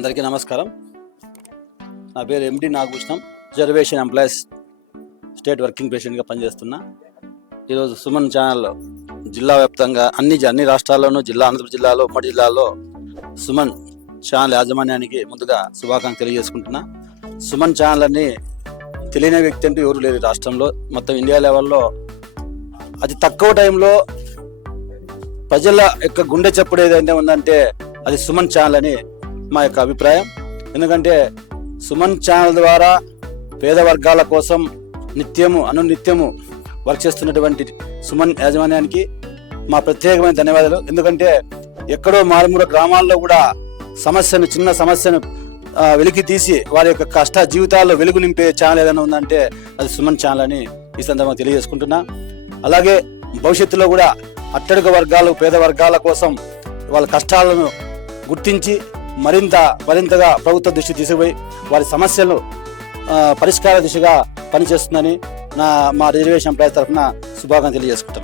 అందరికీ నమస్కారం. నా పేరు MD Nagabhushanam, reservation employees state working ప్రెసిడెంట్గా పనిచేస్తున్నా. ఈరోజు సుమన్ ఛానల్లో జిల్లా వ్యాప్తంగా అన్ని రాష్ట్రాల్లోనూ అనంతపురం జిల్లాలో ఉమ్మడి జిల్లాలో సుమన్ ఛానల్ యాజమాన్యానికి ముందుగా శుభాకాంక్షలు తెలియజేసుకుంటున్నా. సుమన్ ఛానల్ అని తెలియని వ్యక్తి అంటూ ఎవరు లేరు రాష్ట్రంలో. మొత్తం ఇండియా లెవెల్లో అతి తక్కువ టైంలో ప్రజల యొక్క గుండె చప్పుడు ఏదైతే ఉందంటే అది సుమన్ ఛానల్ అని మా యొక్క అభిప్రాయం. ఎందుకంటే సుమన్ ఛానల్ ద్వారా పేద వర్గాల కోసం అనునిత్యము వర్క్ చేస్తున్నటువంటి సుమన్ యాజమాన్యానికి మా ప్రత్యేకమైన ధన్యవాదాలు. ఎందుకంటే ఎక్కడో మారుమూల గ్రామాల్లో కూడా చిన్న సమస్యను వెలికి తీసి వారి యొక్క కష్ట జీవితాల్లో వెలుగు నింపే ఛానల్ ఏదైనా ఉందంటే అది సుమన్ ఛానల్ అని ఈ సందర్భంగా తెలియజేసుకుంటున్నా. అలాగే భవిష్యత్తులో కూడా అట్టడుగు వర్గాలు పేద వర్గాల కోసం వాళ్ళ కష్టాలను గుర్తించి మరింతగా ప్రభుత్వ దృష్టి తీసుకుపోయి వారి సమస్యలు పరిష్కార దిశగా పనిచేస్తుందని మా రిజర్వేషన్ ఎంప్లాయీస్ తరఫున శుభాకాంక్షలు తెలియజేసుకుంటాను.